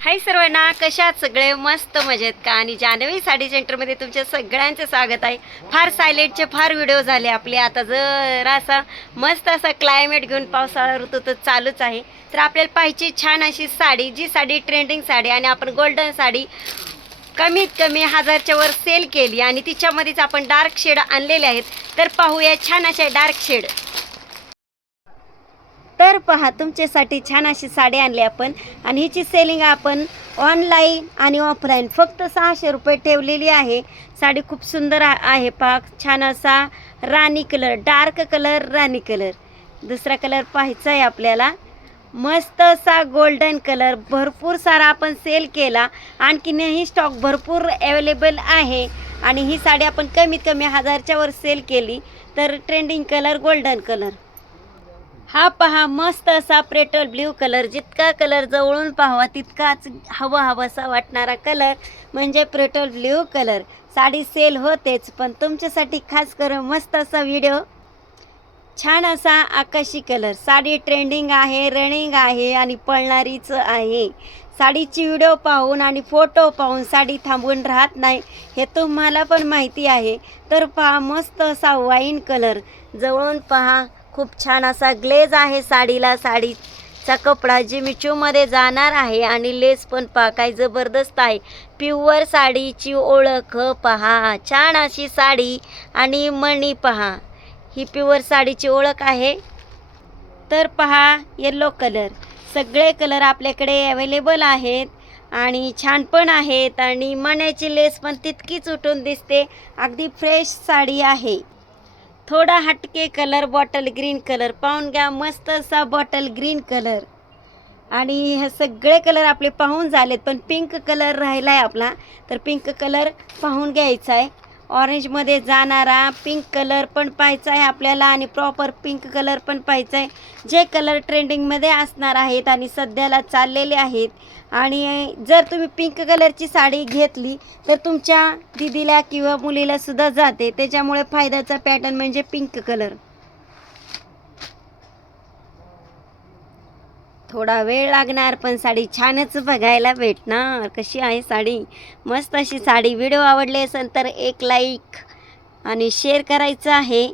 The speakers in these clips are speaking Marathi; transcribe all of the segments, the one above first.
हाय सर्वांना कशात सगळे? मस्त मजेत का? आणि जान्हवी साडी सेंटरमध्ये तुमच्या सगळ्यांचे स्वागत आहे. फार सायलेंटचे फार व्हिडिओ झाले आपले. आता जरासा मस्त असा क्लायमेट घेऊन पावसाळा ऋतू तर चालूच आहे. तर आपल्याला पाहिजे छान अशी साडी जी साडी ट्रेंडिंग साडी आणि आपण गोल्डन साडी कमीत कमी हजारच्या वर सेल केली आणि तिच्यामध्येच आपण डार्क शेड आणलेले आहेत. तर पाहूया छान अशा डार्क शेड तर पहा तुमच्यासाठी छान अशी साडी आणली आपण. आणि हिची सेलिंग आपण ऑनलाईन आणि ऑफलाईन फक्त सहाशे रुपये ठेवलेली आहे. साडी खूप सुंदर आहे पहा छान असा राणी कलर डार्क कलर राणी कलर. दुसरा कलर पाहायचा आहे आपल्याला. मस्त असा गोल्डन कलर भरपूर सारा आपण सेल केला. आणखीनही स्टॉक भरपूर अवेलेबल आहे. आणि ही साडी आपण कमीत कमी हजारच्यावर सेल केली. तर ट्रेंडिंग कलर गोल्डन कलर हा पहा मस्त असा पेट्रोल ब्ल्यू कलर जितका कलर जवळून पाहावा तितकाच हवा हवासा वाटणारा कलर म्हणजे petrol blue colour. Sari sale होतेच पण तुमच्यासाठी खास करून मस्त असा व्हिडिओ छान असा आकाशी कलर. साडी ट्रेंडिंग आहे रनिंग आहे आणि पळणारीच आहे. साडीची व्हिडिओ पाहून आणि फोटो पाहून साडी थांबून राहत नाही हे तुम्हाला पण माहिती आहे. तर पहा मस्त असा वाईन कलर. जवळून पहा खूप छान असा ग्लेज आहे साडीला. साडीचा कपडा जिमिचूमध्ये जाणार आहे आणि लेस पण पहा काय जबरदस्त आहे. प्युअर साडीची ओळख पहा. छान अशी साडी आणि मणी पहा. ही प्युअर साडीची ओळख आहे. तर पहा येल्लो कलर सगळे कलर आपल्याकडे अवेलेबल आहेत आणि छान पण आहेत आणि मण्याची लेस पण तितकीच उठून दिसते. अगदी फ्रेश साडी आहे. थोडा हटके कलर बॉटल ग्रीन कलर. पाहून घ्या मस्त असा बॉटल ग्रीन कलर. आणि हे सगळे कलर आपले पाहून झालेत पण पिंक कलर राहिला आहे आपला. तर पिंक कलर पाहून घ्यायचा आहे. ऑरेंजमध्ये जाणारा पिंक कलर पण पाहायचा आहे आपल्याला आणि प्रॉपर पिंक कलर पण पाहायचा आहे. जे कलर ट्रेंडिंगमध्ये असणार आहेत आणि सध्याला चाललेले आहेत. आणि जर तुम्ही पिंक कलरची साडी घेतली तर तुमच्या दिदीला किंवा मुलीला सुद्धा जाते. त्याच्यामुळे फायद्याचा पॅटर्न म्हणजे पिंक कलर थोडा वेळ लागणार पण साडी छानच बघायला भेटणार. कशी आहे साडी? मस्त अशी साडी. व्हिडिओ आवडले असेल तर एक लाईक आणि शेअर करायचं आहे.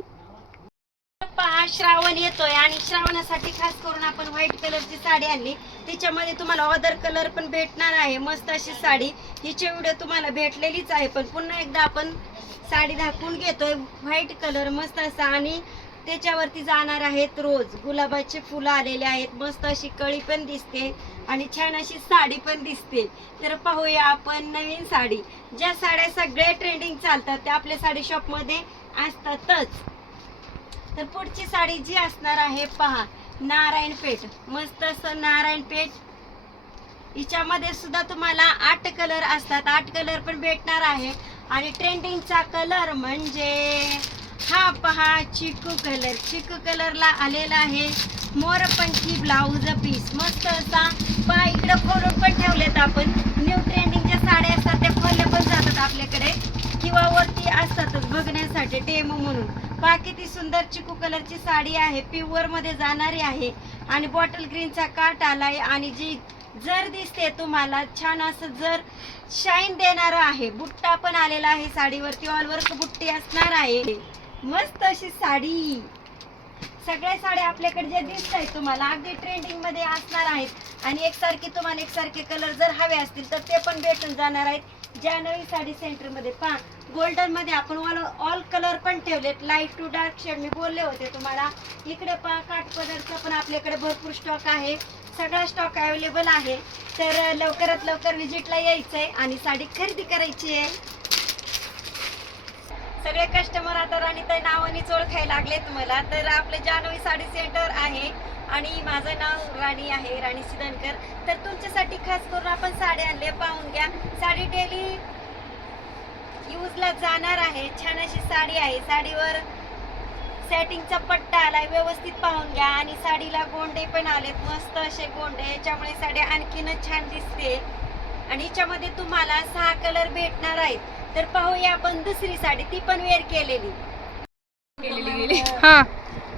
पहा श्रावण येतोय आणि श्रावणासाठी खास करून आपण व्हाईट कलरची साडी आणली. तिच्यामध्ये तुम्हाला अदर कलर पण भेटणार आहे. मस्त अशी साडी. हिचे व्हिडिओ तुम्हाला भेटलेलीच आहे. पण पुन्हा एकदा आपण साडी दाखवून घेतोय. व्हाईट कलर मस्त असा आणि त्याच्यावरती जाणार आहेत रोज. गुलाबाचे फुलं आलेले आहेत. मस्त अशी कळी पण दिसते आणि छान अशी साडी पण दिसते. तर पाहूया आपण नवीन साडी. ज्या साड्या सगळ्या ट्रेंडिंग चालतात त्या आपल्या साडी शॉपमध्ये असतातच. तर पुढची साडी जी असणार आहे पहा नारायण पेठ. मस्त असं नारायण पेठ. हिच्यामध्ये सुद्धा तुम्हाला आठ कलर असतात. आठ कलर पण भेटणार आहे. आणि ट्रेंडिंगचा कलर म्हणजे हा पहा चिकू कलर चिकू कलरला आलेला आहे. मोरपंखी ब्लाऊज पीस मस्त असा पहा इकडे खोलून पण ठेवलेत आपण. न्यू ट्रेंडिंगच्या साड्या असतात त्या खोलल्या पण जातात आपल्याकडे. किंवा वरती असतातच बघण्यासाठी डेमो म्हणून. पहा किती सुंदर चिकू कलरची साडी आहे. प्युअरमध्ये जाणारी आहे. आणि बॉटल ग्रीनचा काट आलाय. आणि जी जर दिसते तुम्हाला छान असं जर शाईन देणारं आहे. बुट्टा पण आलेला आहे साडीवरती. ऑलवर्क बुट्टी असणार आहे. मस्त अशी साडी. सगळ्या साड्या आपल्याकडे जे दिसत आहेत तुम्हाला अगदी ट्रेंडिंगमध्ये असणार आहेत. आणि एकसारखे तुम्हाला एकसारखे कलर जर हवे असतील तर ते पण भेटून जाणार आहेत. ज्या नवीन साडी सेंटरमध्ये पहा गोल्डनमध्ये आपण ऑल ऑल कलर पण ठेवलेत. लाइट टू डार्क शेड मी बोलले होते तुम्हाला. इकडे पहा काठपदरचा पण आपल्याकडे भरपूर स्टॉक आहे. सगळा स्टॉक अवेलेबल आहे. तर लवकरात लवकर व्हिजिटला यायचं आहे आणि साडी खरेदी करायची आहे. सगळे कस्टमर आता राणीताई नावानेच ओळखायला लागलेत मला. तर आपलं जानवी साडी सेंटर आहे आणि माझं नाव राणी आहे राणी सिदनकर. तर तुमच्यासाठी खास करून आपण साडी आणले पाहून घ्या. साडी डेली यूजला जाणार आहे. छान अशी साडी आहे. साडीवर सेटिंगचा पट्टा आलाय व्यवस्थित पाहून घ्या. आणि साडीला गोंडे पण आलेत मस्त असे गोंडे. याच्यामुळे साडी आणखीनच छान दिसते. आणि याच्यामध्ये तुम्हाला सहा कलर भेटणार आहेत. तर पाहूया आपण दुसरी साडी. ती पण वेअर केलेली. हा.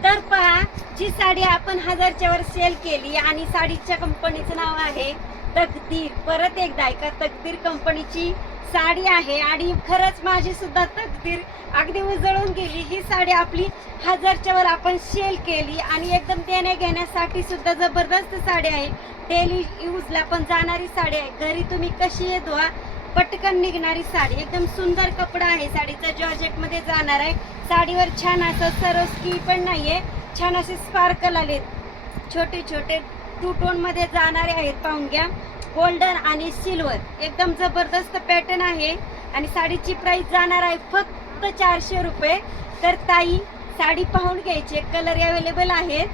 तर पहा जी साडी आपण हजारच्या वर सेल केली आणि साडीच्या कंपनीचं नाव आहे तकदीर. परत एकदा ऐका तकदीर कंपनीची साडी आहे आणि खरंच माझी सुद्धा तकदीर अगदी उजळून गेली. ही साडी आपली हजारच्या वर आपण सेल केली आणि एकदम देण्या घेण्यासाठी सुद्धा जबरदस्त साडी आहे. डेली यूजला पण जाणारी साडी आहे. घरी तुम्ही कशी धुवा. पटकन निघणारी साडी. एकदम सुंदर कपडा आहे. साडीचा जॉर्जेटमध्ये जाणार आहे. साडीवर छान असं सरोस्की पण नाहीये. छान असे स्पार्कल आलेत. छोटे छोटे टू टोनमध्ये जाणारे आहेत पाहून घ्या गोल्डन आणि सिल्वर. एकदम जबरदस्त पॅटर्न आहे. आणि साडीची प्राइस जाणार आहे फक्त चारशे रुपये. तर ताई साडी पाहून घ्यायची. कलर अवेलेबल आहेत